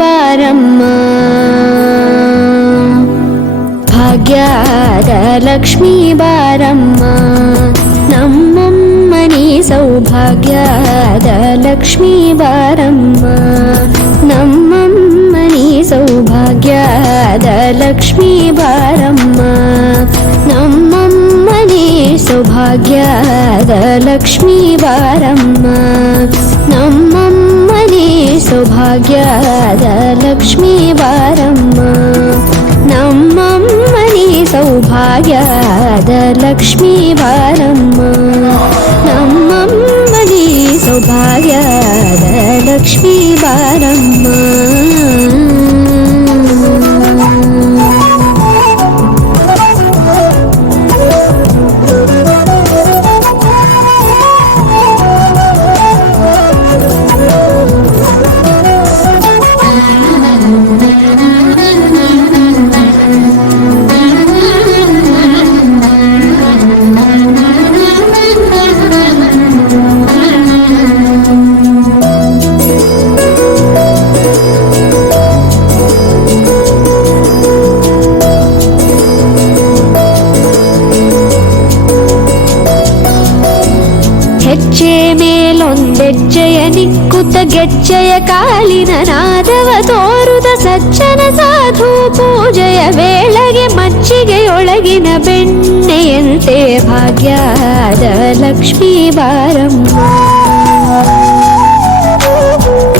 ಬಾರಮ್ಮ, ಭಾಗ್ಯದ ಲಕ್ಷ್ಮೀ ಬಾರಮ್ಮ, ನಮ್ಮಮ್ಮನಿ ಸೌಭಾಗ್ಯದ ಲಕ್ಷ್ಮೀ ಬಾರಮ್ಮ, ನಮ್ಮಮ್ಮನಿ ಸೌಭಾಗ್ಯದ ಲಕ್ಷ್ಮೀ ಬಾರಮ್ಮ, ನಮ್ಮಮ್ಮನಿ ಸೌಭಾಗ್ಯದ ಲಕ್ಷ್ಮೀ ಬಾರಮ್ಮ, ನಮ್ಮಮ್ಮನಿ ಸೌಭಾಗ್ಯದ ಲಕ್ಷ್ಮೀ ಬಾರಮ್ಮ, ನಮ್ಮಮ್ಮನಿ ಸೌಭಾಗ್ಯದ ಲಕ್ಷ್ಮೀ ಬಾರಮ್ಮ, ನಮ್ಮಮ್ಮನಿ ಸೌಭಾಗ್ಯದ ಲಕ್ಷ್ಮೀ ಬಾರಮ್ಮ. ಹೆಜ್ಜೆ ಮೇಲೊಂದೆಜ್ಜೆಯ ನಿಕ್ಕುತ್ತ ಗೆಜ್ಜೆಯ ಕಾಲಿನ ನಾದವ ತೋರುದ ಸಜ್ಜನ ಸಾಧು ಪೂಜೆಯ ವೇಳೆಗೆ ಮಜ್ಜಿಗೆಯೊಳಗಿನ ಬೆಣ್ಣೆಯಂತೆ ಭಾಗ್ಯದ ಲಕ್ಷ್ಮೀ ಬಾರಮ್ಮ,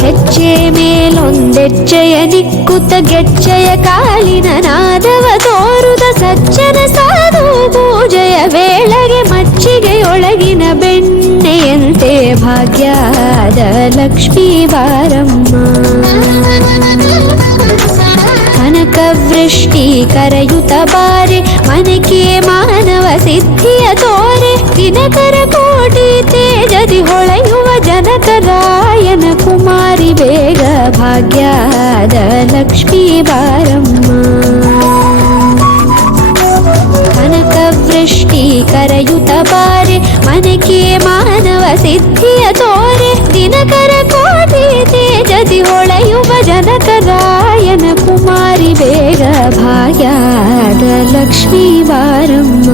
ಹೆಜ್ಜೆ ಮೇಲೊಂದೆಜ್ಜೆಯ ನಿಕ್ಕುತ್ತ ಗೆಜ್ಜೆಯ ಕಾಲಿನ ನಾದವ ತೋರುದ ಸಜ್ಜನ ಸಾಧು ಪೂಜೆಯ ವೇಳೆಗೆ ಮಜ್ಜಿಗೆಯೊಳಗಿನ ಬೆಣ್ಣೆಯಂತೆ ಭಾಗ್ಯದ ಲಕ್ಷ್ಮೀ ಬಾರಮ್ಮ, ಕನಕವೃಷ್ಟಿ ಕರೆಯುತ್ತ ಬಾರೆ ಮನಕೆ ಮಾನವ ಸಿದ್ಧಿಯ ತೋರೆ, ದಿನಕರ ಕೋಟಿ ತೇಜದಿ ಹೊಳೆಯುವ ಜನಕರಾಯನ ಕುಮಾರಿ ಬೇಗ ಭಾಗ್ಯದ ಲಕ್ಷ್ಮೀ ಬಾರಮ್ಮ, ಕನಕವೃಷ್ಟಿ ಕರೆಯುತ್ತ ಬಾರೆ ಮನಕೆ ಮಾನವ ಸಿದ್ಧಿಯ ತೋರೆ, ದಿನಕರ ಕೋಟಿ ತೇಜದಿ ಹೊಳೆಯುವ ಜನಕರಾಯನ ಕುಮಾರಿ ಬೇಗ ಭಾಗ್ಯದ ಲಕ್ಷ್ಮೀ ಬಾರಮ್ಮ.